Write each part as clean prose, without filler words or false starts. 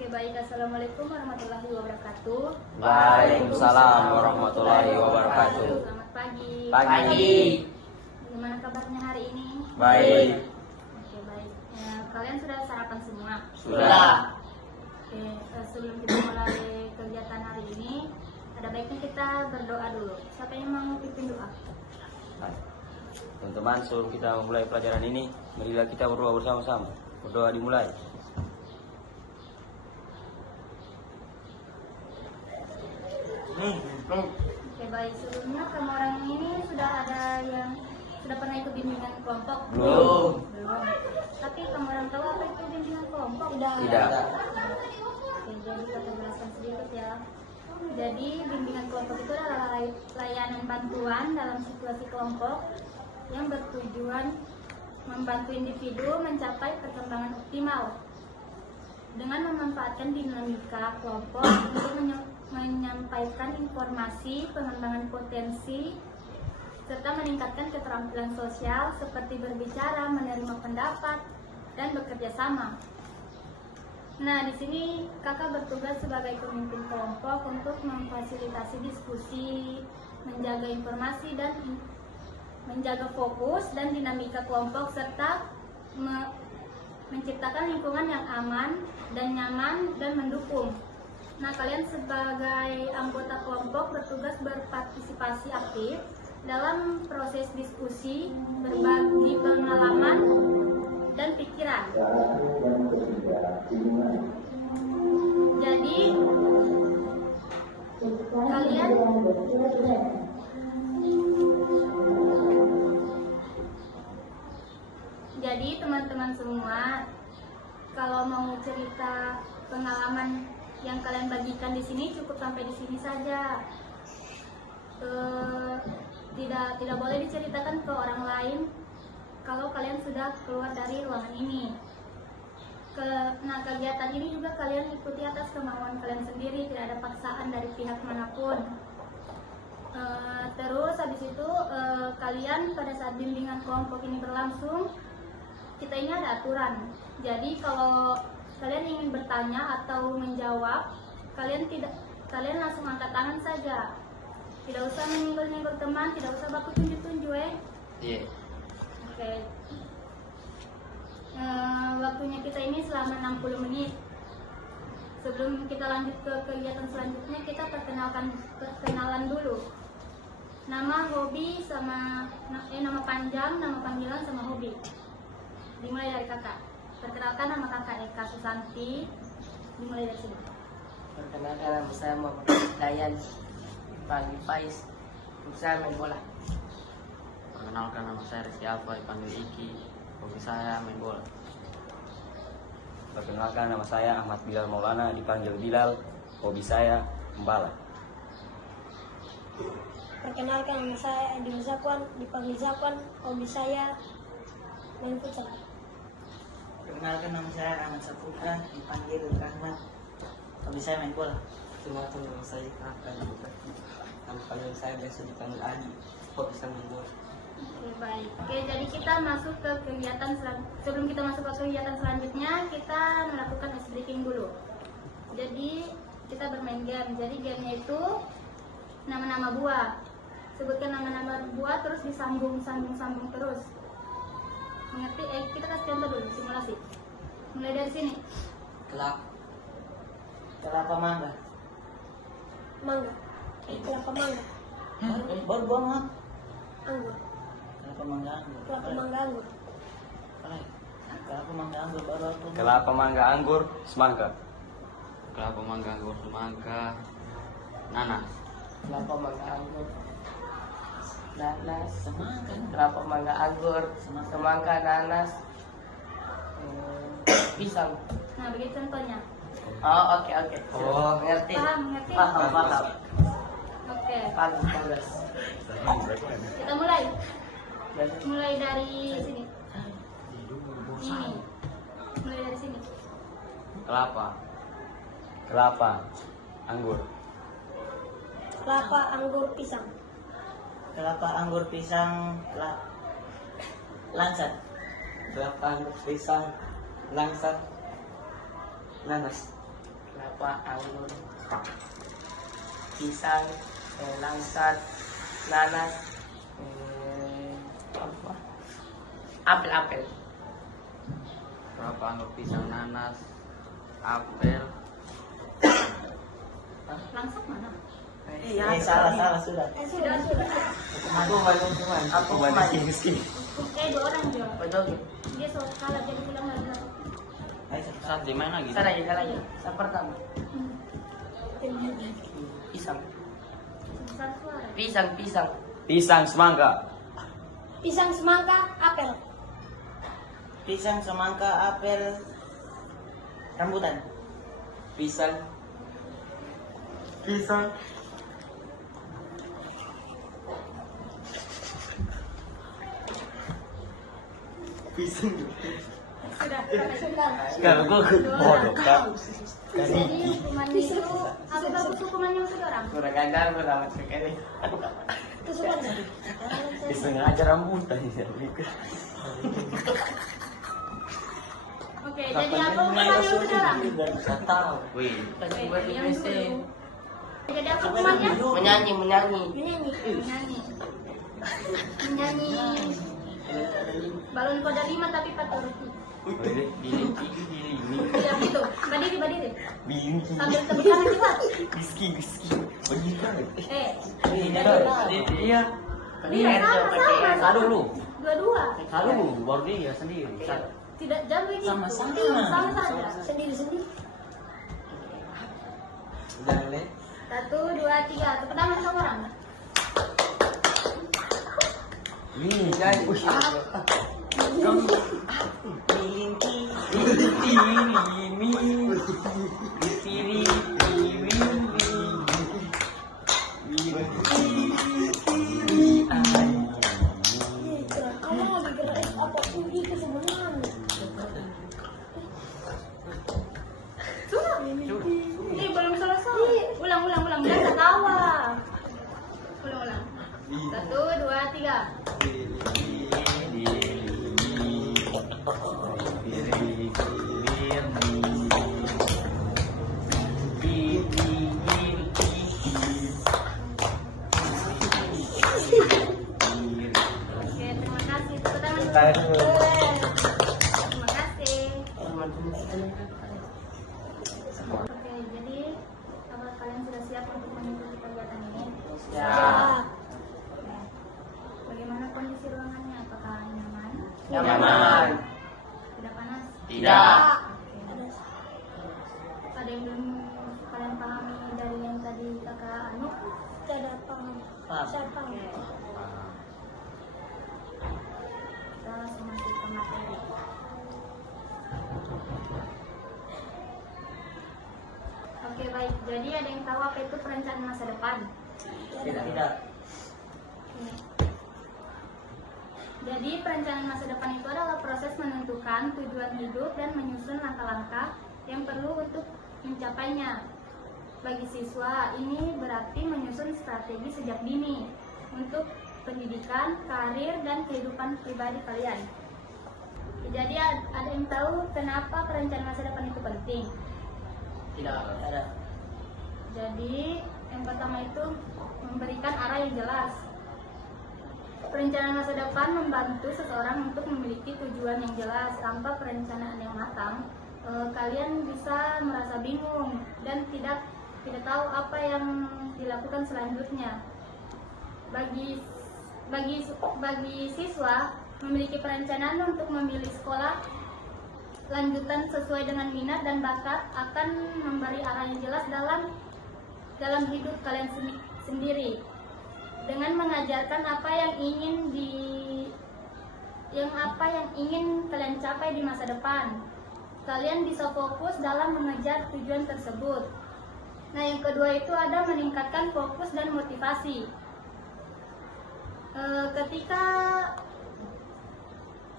Oke, baik. Assalamualaikum warahmatullahi wabarakatuh. Waalaikumsalam warahmatullahi wabarakatuh. Selamat pagi. Pagi. Bagaimana kabarnya hari ini? Baik. Oke, baik. Kalian sudah sarapan semua? Sudah. Oke, sebelum kita mulai kegiatan hari ini, ada baiknya kita berdoa dulu. Siapa yang mau pimpin doa? Teman-teman, sebelum kita memulai pelajaran ini, marilah kita berdoa bersama-sama. Berdoa dimulai. Oke, baik. Sebelumnya kamu orang ini sudah pernah ikut bimbingan kelompok? Belum. Tapi kamu orang tahu apa itu bimbingan kelompok? Tidak. Oke, jadi kita jelaskan sedikit ya. Jadi bimbingan kelompok itu adalah layanan bantuan dalam situasi kelompok yang bertujuan membantu individu mencapai perkembangan optimal dengan memanfaatkan dinamika kelompok untuk menyampaikan informasi, pengembangan potensi, serta meningkatkan keterampilan sosial seperti berbicara, menerima pendapat, dan bekerja sama. Nah, di sini kakak bertugas sebagai pemimpin kelompok untuk memfasilitasi diskusi, menjaga informasi dan menjaga fokus dan dinamika kelompok serta menciptakan lingkungan yang aman dan nyaman dan mendukung. Nah, kalian sebagai anggota kelompok bertugas berpartisipasi aktif dalam proses diskusi, berbagi pengalaman dan pikiran. Jadi teman-teman semua, kalau mau cerita pengalaman yang kalian bagikan di sini cukup sampai di sini saja. Tidak boleh diceritakan ke orang lain kalau kalian sudah keluar dari ruangan ini. Nah, kegiatan ini juga kalian ikuti atas kemauan kalian sendiri, tidak ada paksaan dari pihak manapun. Terus habis itu kalian pada saat bimbingan kelompok ini berlangsung, kita ini ada aturan. Jadi kalau kalian ingin bertanya atau menjawab, kalian langsung angkat tangan saja. Tidak usah menyenggol-nyenggol teman, tidak usah baku tunjuk-tunjuk Iya. Oke. Waktunya kita ini selama 60 menit. Sebelum kita lanjut ke kegiatan selanjutnya, kita perkenalan dulu. Nama, hobi, sama nama panjang, nama panggilan, sama hobi. Dimulai dari kakak. Perkenalkan, nama kakak Eka Susanti. Dimulai dari sini. Perkenalkan, nama saya Muhammad Dayan, dipanggil Faiz. Saya main bola. Perkenalkan, nama saya Rizky Alfa, dipanggil Iki. Hobi saya main bola. Perkenalkan, nama saya Ahmad Bilal Maulana, dipanggil Bilal. Hobi saya membalap. Perkenalkan, nama saya Edi Zakwan, dipanggil Zakwan. Hobi saya main futsal. Perkenalkan, nama saya Rahmat Saputra, dipanggil Rahmat. Hobi saya main bola. Perkenalkan, nama saya Akan Bupati. Nama panggilan saya biasa dipanggil Adi. Hobi saya main bola. Oke, baik. Oke, jadi kita masuk ke kegiatan sebelum kita masuk ke kegiatan selanjutnya, kita melakukan ice breaking dulu. Jadi kita bermain game. Jadi gamenya itu nama-nama buah. Sebutkan nama-nama buah terus disambung terus. Mengerti? Kita kasih contoh dulu simulasi. Mulai dari sini. Kelapa mangga. Mangga. Kelapa mangga. Baru buang mah. Anggur. Kelapa mangga anggur. Kelapa mangga anggur. Kelapa mangga anggur baru aku. Kelapa, mangga, anggur, semangka. Kelapa, mangga, anggur, semangka, nanas. Kelapa mangga anggur. Nanas. Semangka. Kelapa mangga anggur. Semangka nanas. Pisang. Nah, begitu contohnya. Oh, oke. Oh, ngerti. Mengerti? Paham. Oke. Bagus. Kita mulai. Mulai dari sini. Ini. Mulai dari sini. Kelapa, anggur. Kelapa, anggur, pisang. Kelapa anggur pisang langsat. Kelapa, anggur, pisang, langsat, nanas. buah anggur, pisang, langsat, nanas, apa? Apel. Berapa anggur, pisang, nanas, apel. Langsung mana? Salah sudah. Sudah. Aku maju. Dua orang Jo. Betul. Dia so kalah jadi bilang lagi. Saat di mana gitu? Salah lagi. Yang pertama, pisang. Besar suara. Pisang. Pisang, semangka. Pisang, semangka, apel. Pisang, semangka, apel, rambutan. Pisang. Sudah. Sekarang gue bodoh kan. Jadi hukumannya itu apa bagus hukumannya untuk orang? Kurang ajar, kurang masuk ini. Itu semua. Sengaja rambutan ya. Oke, jadi apa hukumannya untuk orang? Saya tahu. Wih. Kasih buat di Yang PC. dulu. Jadi apa hukumannya? Menyanyi. Menyanyi. Balon kode 5 tapi paturti. Gili. Tidak gitu. Berdiri. Biling. Sambil tepuk tangan cepat. Whisky. Bagaimana? Iya. Iya, sama. Sadu lu. Dua-dua. Sadu baru dia sendiri. Tidak jam begitu. Sama-sama. Sama saja. Sendiri. Udah boleh. 1, 2, 3. Tepuk tangan sama orang. Ini Jadi. Kamu lagi gerak apapun itu sebenarnya. Sudah. Ini belum selesai. Ulang. Jangan ketawa. Ulang. 1, 2, 3. Oke, terima kasih. Tepuk tangan dulu. Terima kasih. Oke, jadi apakah kalian sudah siap untuk mengikuti kegiatan ini? Ya. Bagaimana kondisi ruangannya? Apakah nyaman? Nyaman. Tidak panas? Tidak. Oke. Ada yang belum kalian pahami dari yang tadi kakak Anu? Tidak paham. Siapa? Kita langsung masuk ke materi. Oke, baik. Jadi ada yang tahu apa itu perencanaan masa depan? Tidak. Jadi perencanaan masa depan itu adalah proses menentukan tujuan hidup dan menyusun langkah-langkah yang perlu untuk mencapainya. Bagi siswa, ini berarti menyusun strategi sejak dini untuk pendidikan, karir, dan kehidupan pribadi kalian. Jadi ada yang tahu kenapa perencanaan masa depan itu penting? Tidak ada. Jadi yang pertama itu memberikan arah yang jelas. Perencanaan masa depan membantu seseorang untuk memiliki tujuan yang jelas. Tanpa perencanaan yang matang, kalian bisa merasa bingung dan tidak tahu apa yang dilakukan selanjutnya. Bagi siswa, memiliki perencanaan untuk memilih sekolah lanjutan sesuai dengan minat dan bakat akan memberi arah yang jelas dalam hidup kalian sendiri. Dengan mengajarkan apa yang ingin kalian capai di masa depan, kalian bisa fokus dalam mengejar tujuan tersebut. Nah, yang kedua itu ada meningkatkan fokus dan motivasi. Ketika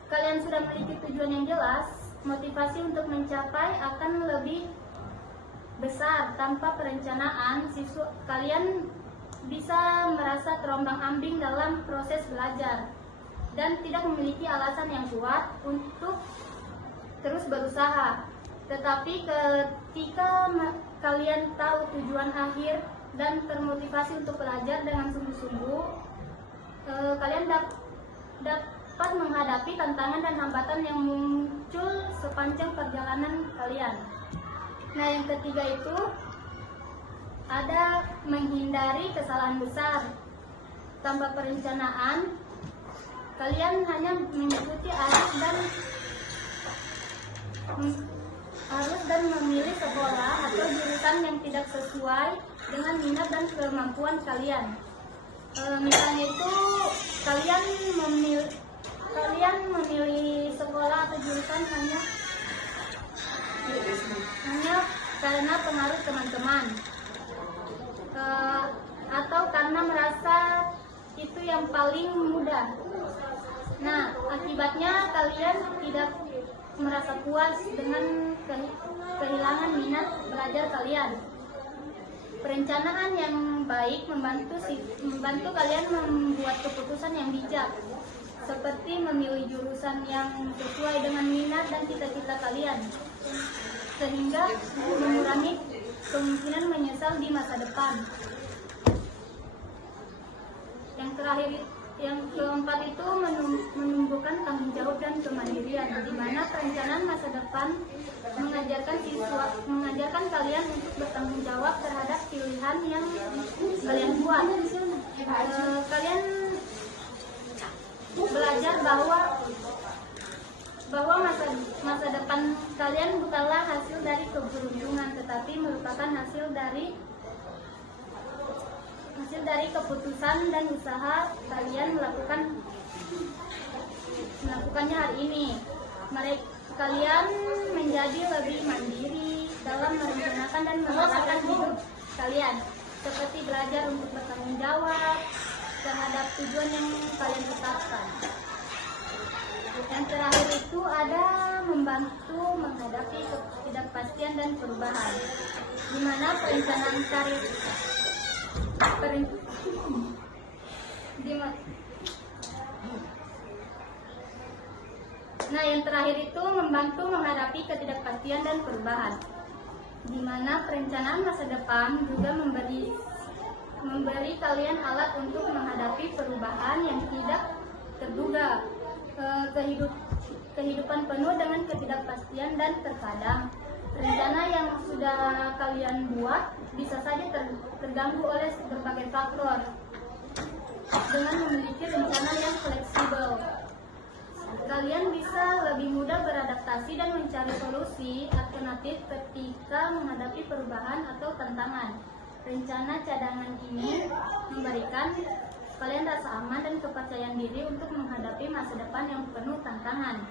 kalian sudah memiliki tujuan yang jelas, motivasi untuk mencapai akan lebih besar. Tanpa perencanaan, siswa kalian bisa merasa terombang-ambing dalam proses belajar dan tidak memiliki alasan yang kuat untuk terus berusaha. Tetapi ketika kalian tahu tujuan akhir dan termotivasi untuk belajar dengan sungguh-sungguh, kalian dapat menghadapi tantangan dan hambatan yang muncul sepanjang perjalanan kalian. Nah, yang ketiga itu ada menghindari kesalahan besar. Tanpa perencanaan, kalian hanya mengikuti arus dan memilih sekolah atau jurusan yang tidak sesuai dengan minat dan kemampuan kalian. Misalnya itu kalian memilih sekolah atau jurusan hanya karena pengaruh teman-teman, atau karena merasa itu yang paling mudah. Nah, akibatnya kalian tidak merasa puas dengan kehilangan minat belajar kalian. Perencanaan yang baik membantu kalian membuat keputusan yang bijak, seperti memilih jurusan yang sesuai dengan minat dan cita-cita kalian, sehingga mengurangi kemungkinan menyesal di masa depan. Yang keempat itu menumbuhkan tanggung jawab dan kemandirian, di mana perencanaan masa depan mengajarkan kalian untuk bertanggung jawab terhadap pilihan yang kalian buat. Kalian belajar bahwa masa depan kalian bukanlah hasil dari keberuntungan, tetapi merupakan hasil dari keputusan dan usaha kalian melakukannya hari ini. Kalian menjadi lebih mandiri dalam merencanakan dan mengarahkan hidup kalian, seperti belajar untuk bertanggung jawab terhadap tujuan yang kalian tetapkan. Yang terakhir itu ada membantu menghadapi ketidakpastian dan perubahan, di mana perencanaan karir Nah, yang terakhir itu membantu menghadapi ketidakpastian dan perubahan, di mana perencanaan masa depan juga memberi kalian alat untuk menghadapi perubahan yang tidak terduga, kehidupan penuh dengan ketidakpastian, dan terkadang rencana yang sudah kalian buat bisa saja terganggu oleh berbagai faktor. Dengan memiliki rencana yang fleksibel, kalian bisa lebih mudah beradaptasi dan mencari solusi alternatif ketika menghadapi perubahan atau tantangan. Rencana cadangan ini memberikan kalian rasa aman dan kepercayaan diri untuk menghadapi masa depan yang penuh tantangan.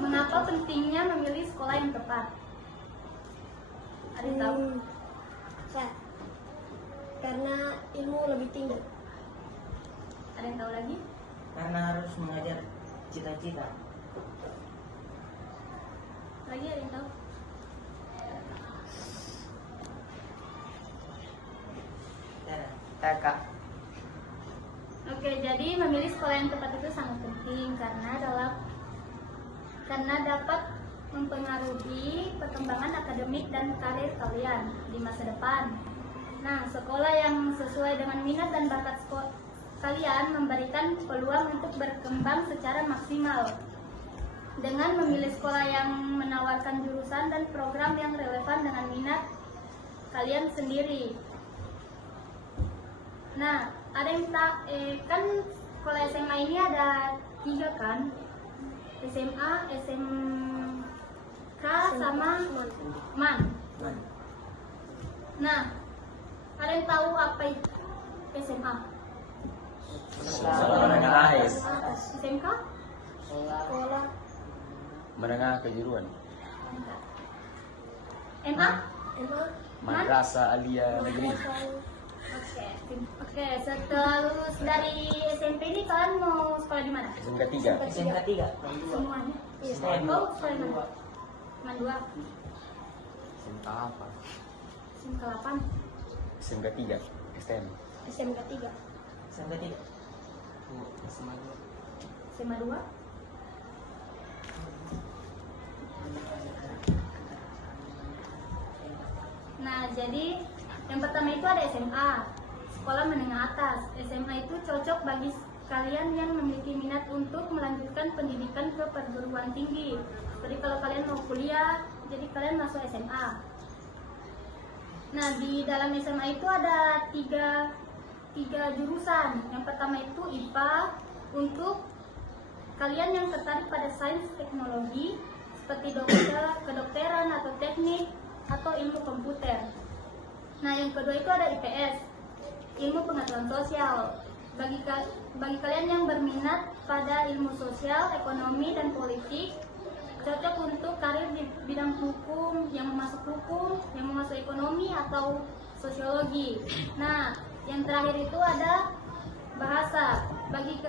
Mengapa pentingnya memilih sekolah yang tepat? Ada yang tahu? Karena ilmu lebih tinggi. Ada yang tahu lagi? Karena harus mengajar cita-cita. Lagi ada yang tahu? Kakak. Oke, jadi memilih sekolah yang tepat itu sangat penting karena dapat mempengaruhi perkembangan akademik dan karir kalian di masa depan. Nah, sekolah yang sesuai dengan minat dan bakat kalian memberikan peluang untuk berkembang secara maksimal. Dengan memilih sekolah yang menawarkan jurusan dan program yang relevan dengan minat kalian sendiri. Nah, ada yang kan sekolah SMA ini ada 3 kan? SMA, SMK, sama MAN. Nah, ada yang tahu apa itu SMA? Sekolah menengah akhir, SMK? Sekolah menengah kejuruan, MA? Madrasah Alia Negeri. Oke, setelah lulus dari SMP ini kalian mau sekolah di mana? SMK 3. SMK 3. Semuanya? STM. Oh, sekolah di mana? MAN 2? SMK apa? SMK 8? SMK 3. STM. SMK 3. SMK 3. SMA 2? jadi yang pertama itu ada SMA, sekolah menengah atas. SMA itu cocok bagi kalian yang memiliki minat untuk melanjutkan pendidikan ke perguruan tinggi. Jadi kalau kalian mau kuliah, jadi kalian masuk SMA. Nah, di dalam SMA itu ada tiga jurusan. Yang pertama itu IPA, untuk kalian yang tertarik pada sains teknologi seperti kedokteran atau teknik atau ilmu komputer. Nah, yang kedua itu ada IPS, ilmu pengetahuan sosial. Bagi kalian yang berminat pada ilmu sosial, ekonomi, dan politik, cocok untuk karir di bidang hukum, yang memasuk ekonomi atau sosiologi. Nah, yang terakhir itu ada bahasa. Bagi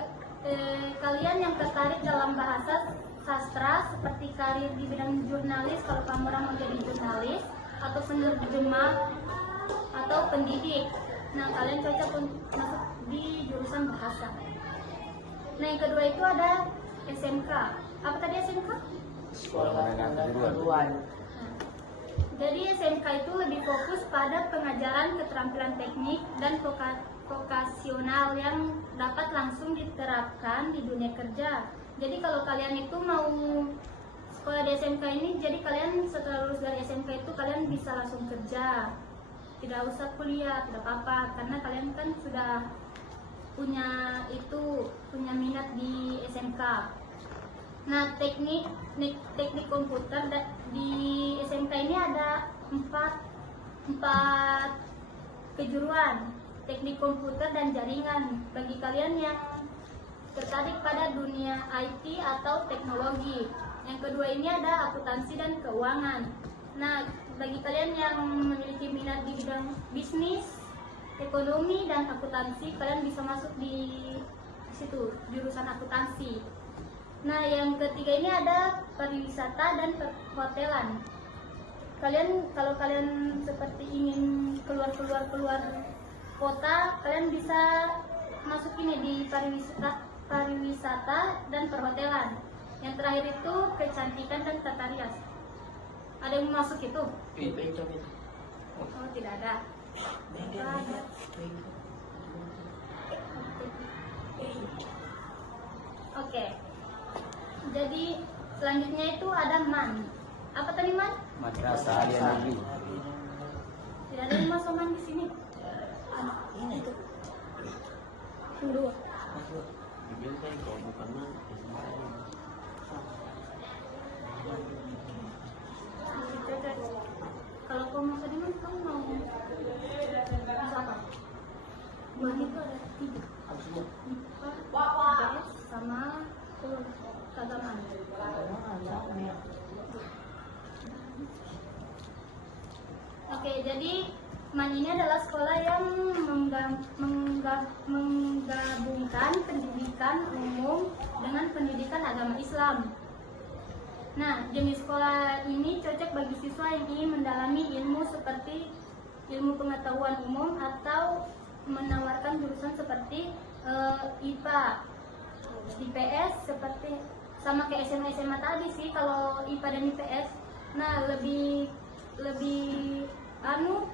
kalian yang tertarik dalam bahasa sastra, seperti karir di bidang jurnalis, kalau kamu orang mau jadi jurnalis, atau penerjemah, atau pendidik. Nah, kalian cocok untuk masuk di jurusan bahasa. Nah, yang kedua itu ada SMK. Apa tadi SMK? Sekolah menengah kejuruan. Jadi SMK itu lebih fokus pada pengajaran keterampilan teknik dan vokasional yang dapat langsung diterapkan di dunia kerja. Jadi kalau kalian itu mau sekolah di SMK ini, jadi kalian setelah lulus dari SMK itu kalian bisa langsung kerja, tidak usah kuliah, tidak apa-apa, karena kalian kan sudah punya minat di SMK. Nah, teknik komputer di SMK ini ada empat kejuruan: teknik komputer dan jaringan. Bagi kalian yang tertarik pada dunia IT atau teknologi. Yang kedua ini ada akuntansi dan keuangan. Nah, bagi kalian yang memiliki minat di bidang bisnis, ekonomi, dan akuntansi, kalian bisa masuk di situ, jurusan akuntansi. Nah, yang ketiga ini ada pariwisata dan perhotelan. Kalau kalian seperti ingin keluar kota, kalian bisa masuk ini di pariwisata dan perhotelan. Yang terakhir itu kecantikan dan tata rias. Ada yang mau masuk itu? Oh, tidak ada. Oke. Jadi selanjutnya itu ada MAN. Apa tadi MAN? Madrasah Aliyah Negeri. Tidak ada yang masuk MAN di sini. Ini itu. Kedua. Dibilang kan kalau bukan mah Kalau kamu tadi kamu mau masuk apa? MAN itu ada 3. IPA, IPS, sama keagamaan. Oke, jadi MAN ini adalah sekolah yang menggabungkan pendidikan umum dengan pendidikan agama Islam. Nah, jenis sekolah ini cocok bagi siswa yang ingin mendalami ilmu seperti ilmu pengetahuan umum atau menawarkan jurusan seperti IPA, IPS, seperti sama kayak SMA tadi sih. Kalau IPA dan IPS, nah lebih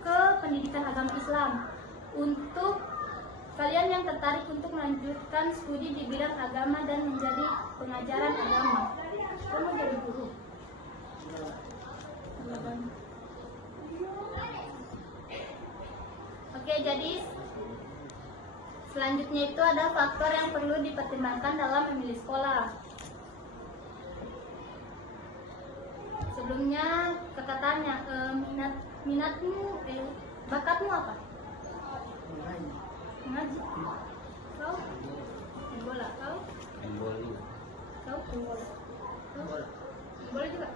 ke pendidikan agama Islam. Untuk kalian yang tertarik untuk melanjutkan studi di bidang agama dan menjadi pengajaran agama, kamu jadi guru. Oke, jadi selanjutnya itu ada faktor yang perlu dipertimbangkan dalam memilih sekolah. Sebelumnya kakak tanya, minatmu, bakatmu apa? Mengaji. Kau? Main bola. Kau? Main bola juga. Kau? Main bola. Kau? Main bola juga.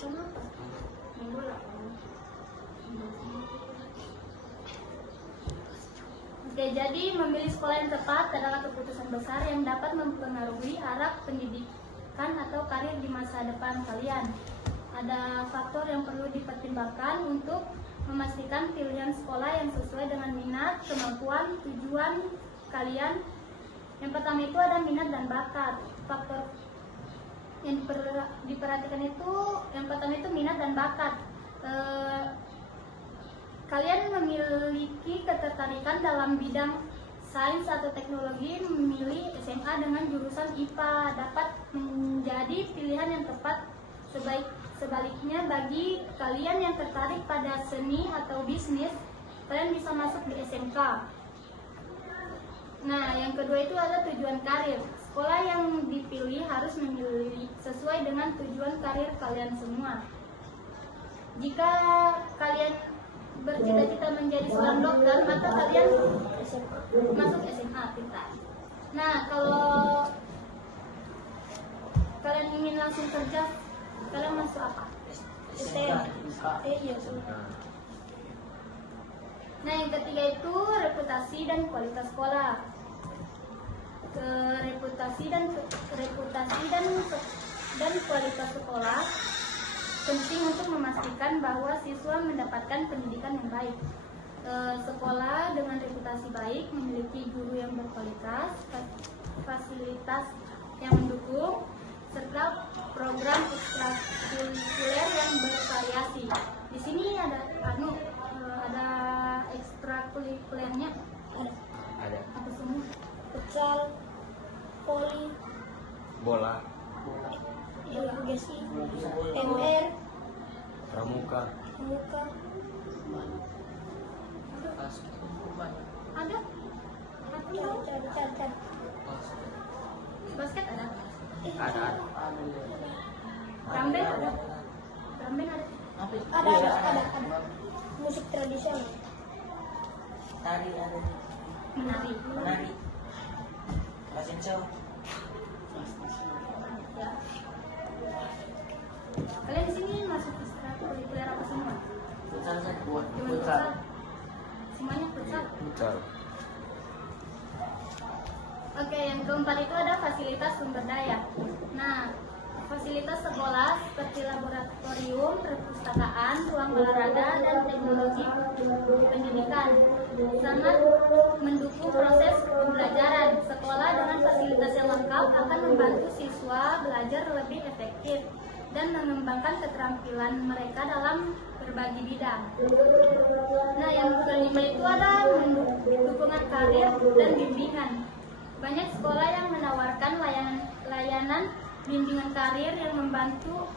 Kamu apa? Main bola. Oke, jadi memilih sekolah yang tepat adalah keputusan besar yang dapat mempengaruhi arah pendidikan atau karir di masa depan kalian. Ada faktor yang perlu dipertimbangkan untuk memastikan pilihan sekolah yang sesuai dengan minat, kemampuan, tujuan kalian. Yang pertama itu ada minat dan bakat. Faktor yang diperhatikan itu yang pertama itu minat dan bakat. kalian memiliki ketertarikan dalam bidang sains atau teknologi, memilih SMA dengan jurusan IPA dapat menjadi pilihan yang tepat. Sebaliknya, bagi kalian yang tertarik pada seni atau bisnis, kalian bisa masuk di SMK. Nah, yang kedua itu ada tujuan karir. Sekolah yang dipilih harus memilih sesuai dengan tujuan karir kalian semua. Jika kalian bercita-cita menjadi seorang dokter, maka kalian masuk SMA pintar. Nah, kalau kalian ingin langsung kerja, kalian masuk apa? Iya, Nah, yang ketiga itu reputasi dan kualitas sekolah. Reputasi dan kualitas sekolah penting untuk memastikan bahwa siswa mendapatkan pendidikan yang baik. Sekolah dengan reputasi baik memiliki guru yang berkualitas, fasilitas yang mendukung, serta program ekstrakurikuler yang bervariasi. Di sini ada ekstrakurikulernya, Ada apa semua? futsal, voli, bola, geograsi, MR, pramuka, muka, Ada? cat. Basket ada? ada Ramben ada? Ramben ada? Ada. Musik tradisional. Tari ada. Menari. Menari. Fashion show. Ya. Kalian di sini masuk ekstrakurikuler apa semua? Futsal saja. Cuma futsal. Semuanya futsal. putar, Oke, yang keempat itu ada fasilitas sumber daya. Nah, fasilitas sekolah seperti laboratorium, perpustakaan, ruang olahraga, dan teknologi pendidikan sangat mendukung proses pembelajaran. Sekolah dengan fasilitas yang lengkap akan membantu siswa belajar lebih efektif dan mengembangkan keterampilan mereka dalam berbagai bidang. Nah, yang kelima itu ada dukungan karir dan bimbingan. Banyak sekolah yang menawarkan layanan bimbingan karir yang membantu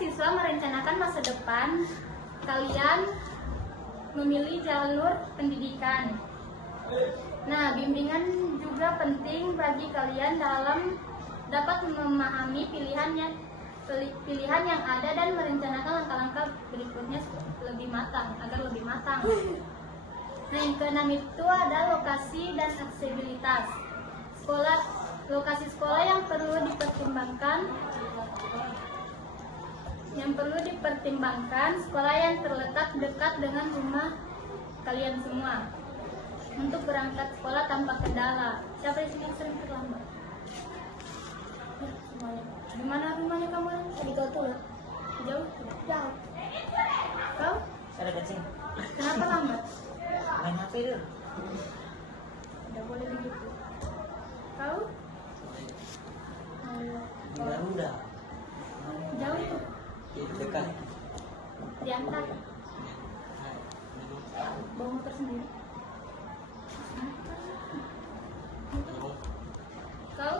siswa merencanakan masa depan kalian memilih jalur pendidikan. Nah, bimbingan juga penting bagi kalian dalam dapat memahami pilihan yang ada dan merencanakan langkah-langkah berikutnya agar lebih matang. Nah, yang keenam itu ada lokasi dan aksesibilitas. Lokasi sekolah yang perlu dipertimbangkan sekolah yang terletak dekat dengan rumah kalian semua untuk berangkat sekolah tanpa kendala. Siapa di sini yang sering terlambat? Semuanya. Di mana rumahnya kamu? Di Kotuna. Jauh? Jauh. Kau? Saya ada sini. Kenapa lambat? Main HP dulu. Tidak boleh begitu. Kau? Di Garuda. Jauh itu? Dekat. Diantar? Bawa motor sendiri? Kau?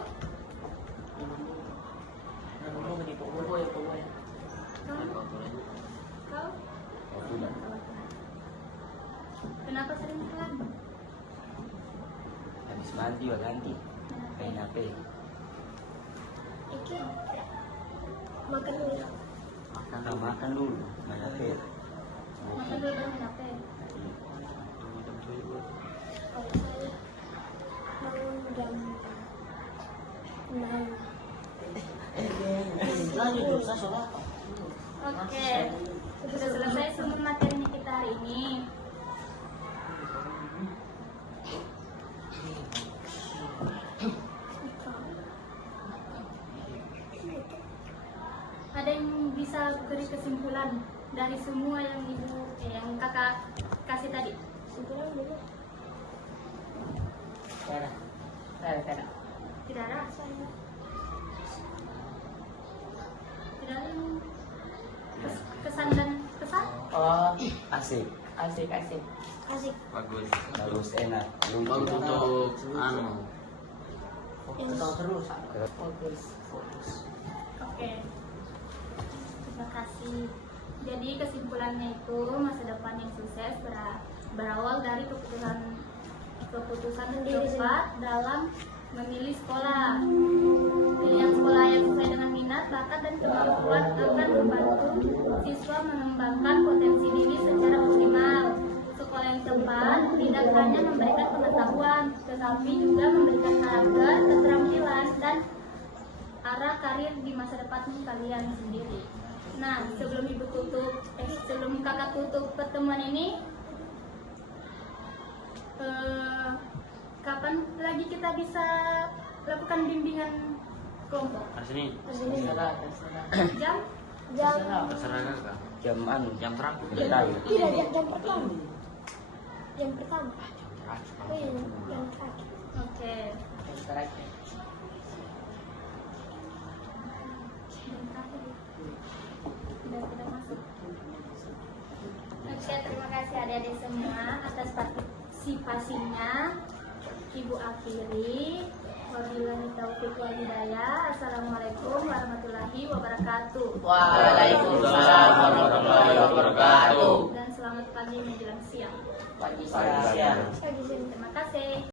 Kau? sudah. Kenapa sering terlambat? Habis mandi ganti, main HP. Iki makan dulu. Makan dulu, main HP. Makan dulu baru main HP. Kalau saya bangun jam 6. Lanjut, saya sholat. Oke, sudah selesai semua materinya kita hari ini. Ada yang bisa beri kesimpulan dari semua yang yang kakak kasih tadi? Kesimpulan dulu. Tidak. Tidak ada. Saya Tidak ada yang kesan dan pesan. Oh, Asik. Asik, asik. Asik. Bagus. Bagus, enak. Bagus untuk anu. Fokus terus. Fokus, fokus. Oke. Terima kasih. Jadi kesimpulannya itu masa depan yang sukses berawal dari keputusan tepat dalam memilih sekolah. Pilihan sekolah yang sesuai dengan minat, bakat, dan kemampuan akan membantu siswa mengembangkan potensi diri secara optimal. Sekolah yang tepat tidak hanya memberikan pengetahuan, tetapi juga memberikan karakter, keterampilan, dan arah karir di masa depan kalian sendiri. Nah, sebelum kakak tutup pertemuan ini, kapan lagi kita bisa lakukan bimbingan kelompok? Sini. Terserah. Jam? Terserah kakak. Jam anu. Jam terakhir. Tidak, jam pertama. Jam pertama. Terakhir. Oh iya, jam terakhir. Oke. Yang terakhir. Jam terakhir. Sudah masuk. Oke, terima kasih adik-adik semua atas partisipasinya. Ibu akhiri. Wabillahi taufiq wal hidayah. Assalamualaikum warahmatullahi wabarakatuh. Waalaikumsalam warahmatullahi wabarakatuh. Dan selamat pagi menjelang siang. Pagi Siap. siang.